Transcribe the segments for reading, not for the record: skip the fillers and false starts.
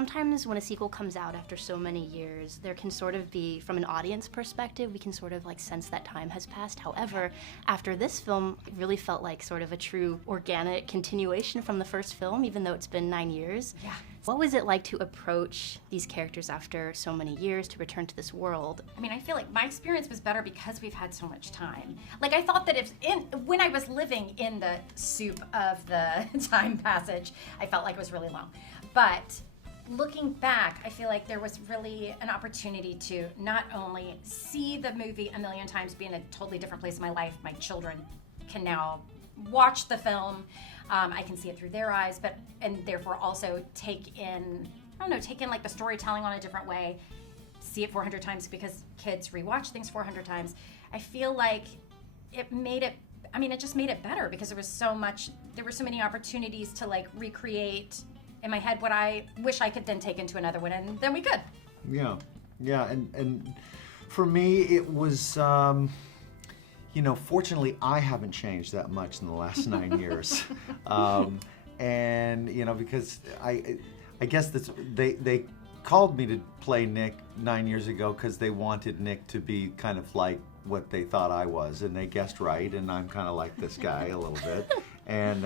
Sometimes when a sequel comes out after so many years, there can sort of be, from an audience perspective, we can sort of like sense that time has passed. However, after this film, it really felt like sort of a true organic continuation from the first film, even though it's been 9 years. Yeah. What was it like to approach these characters after so many years, to return to this world? I mean, I feel like my experience was better because we've had so much time. Like, I thought that when I was living in the soup of the time passage, I felt like it was really long. But looking back, I feel like there was really an opportunity to not only see the movie a million times, be in a totally different place in my life. My children can now watch the film. I can see it through their eyes, and therefore also take in like the storytelling on a different way, see it 400 times because kids rewatch things 400 times. I feel like it just made it better because there were so many opportunities to like recreate in my head what I wish I could then take into another one, and then we could. Yeah, and for me it was, fortunately I haven't changed that much in the last 9 years, and because I guess they called me to play Nick 9 years ago because they wanted Nick to be kind of like what they thought I was, and they guessed right, and I'm kind of like this guy a little bit, and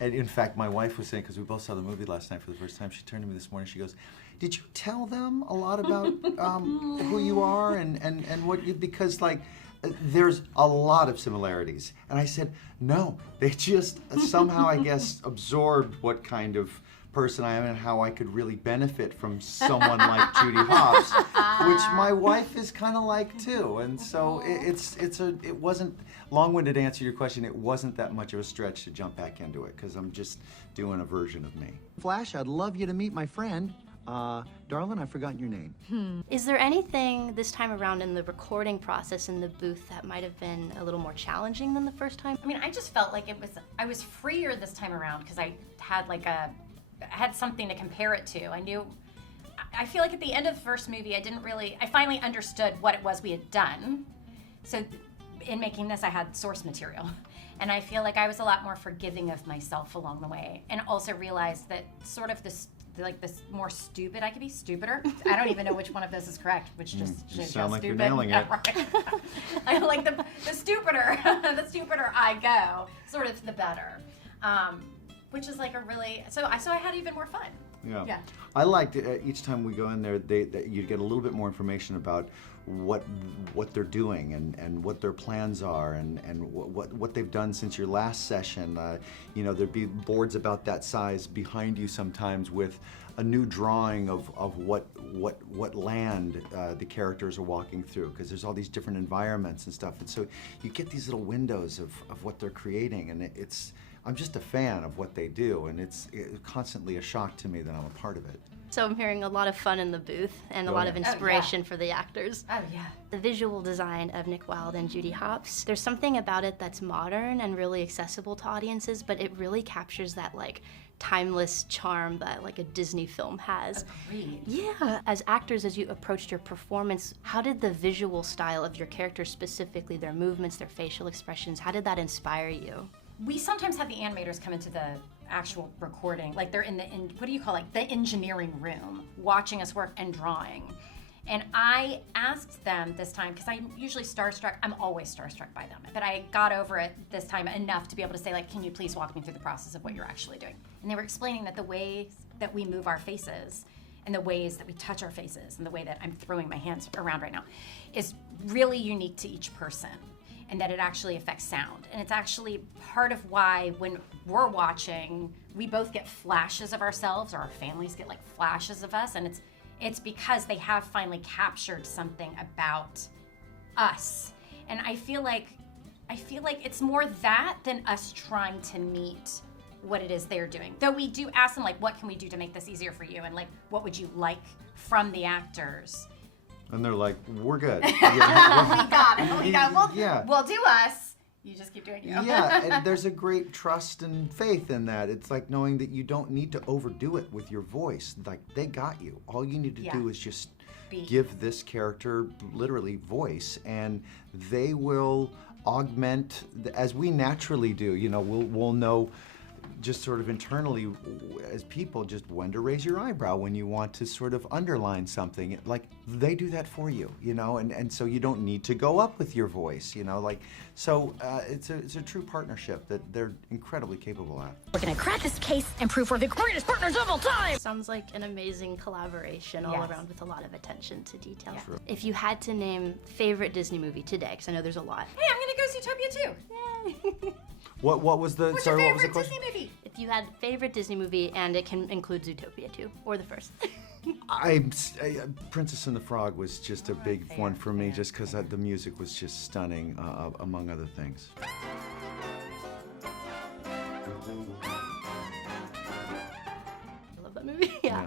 in fact, my wife was saying, because we both saw the movie last night for the first time, she turned to me this morning, she goes, "Did you tell them a lot about who you are and what you," because like, there's a lot of similarities. And I said, no, they just somehow, I guess, absorbed what kind of person I am and how I could really benefit from someone like Judy Hopps, which my wife is kind of like too. And so it wasn't, long-winded answer to your question, it wasn't that much of a stretch to jump back into it because I'm just doing a version of me. Flash, I'd love you to meet my friend. Darling, I've forgotten your name. Is there anything this time around in the recording process in the booth that might have been a little more challenging than the first time? I mean, I just felt like I was freer this time around because I had something to compare it to. I feel like at the end of the first movie, I finally understood what it was we had done. So in making this, I had source material. And I feel like I was a lot more forgiving of myself along the way, and also realized that sort of this more stupid, I could be stupider. I don't even know which one of those is correct, which just You shows sound how like you're stupid. nailing it. Yeah, right. I like the stupider, the stupider I go, sort of the better. Which is like so I had even more fun. Yeah. I liked each time we go in there, you get a little bit more information about what they're doing and what their plans are and what they've done since your last session. There'd be boards about that size behind you sometimes with a new drawing of what land the characters are walking through, because there's all these different environments and stuff, and so you get these little windows of what they're creating, and I'm just a fan of what they do, and it's constantly a shock to me that I'm a part of it. So I'm hearing a lot of fun in the booth and a lot of inspiration for the actors. Oh, yeah. The visual design of Nick Wilde and Judy Hopps, there's something about it that's modern and really accessible to audiences, but it really captures that like timeless charm that like a Disney film has. Agreed. Yeah. As actors, as you approached your performance, how did the visual style of your characters, specifically their movements, their facial expressions, how did that inspire you? We sometimes have the animators come into the actual recording, like they're in what do you call it, the engineering room, watching us work and drawing. And I asked them this time, because I'm usually starstruck, I'm always starstruck by them, but I got over it this time enough to be able to say, like, can you please walk me through the process of what you're actually doing? And they were explaining that the ways that we move our faces and the ways that we touch our faces and the way that I'm throwing my hands around right now is really unique to each person, and that it actually affects sound. And it's actually part of why when we're watching, we both get flashes of ourselves, or our families get like flashes of us, and it's because they have finally captured something about us. And I feel like it's more that than us trying to meet what it is they're doing. Though we do ask them, like, what can we do to make this easier for you? And like, what would you like from the actors? And they're like, we're good. We got it. Yeah. We'll do us. You just keep doing you. Yeah, and there's a great trust and faith in that. It's like knowing that you don't need to overdo it with your voice. Like, they got you. All you need to do is just give this character literally voice, and they will augment as we naturally do. We'll know just sort of internally, as people, just when to raise your eyebrow when you want to sort of underline something. Like, they do that for you, you know, and so you don't need to go up with your voice, you know, like, so it's a true partnership that they're incredibly capable at. We're gonna crack this case and prove we're the greatest partners of all time! Sounds like an amazing collaboration all Yes. around with a lot of attention to detail. Yeah. Sure. If you had to name favorite Disney movie today, because I know there's a lot. Hey, I'm gonna go Zootopia too. What was the, What's sorry, your what was the favorite question? Disney movie? If you had favorite Disney movie, and it can include Zootopia too, or the first. Princess and the Frog was just a big fair, one for me, fair, just because the music was just stunning, among other things. I love that movie. Yeah.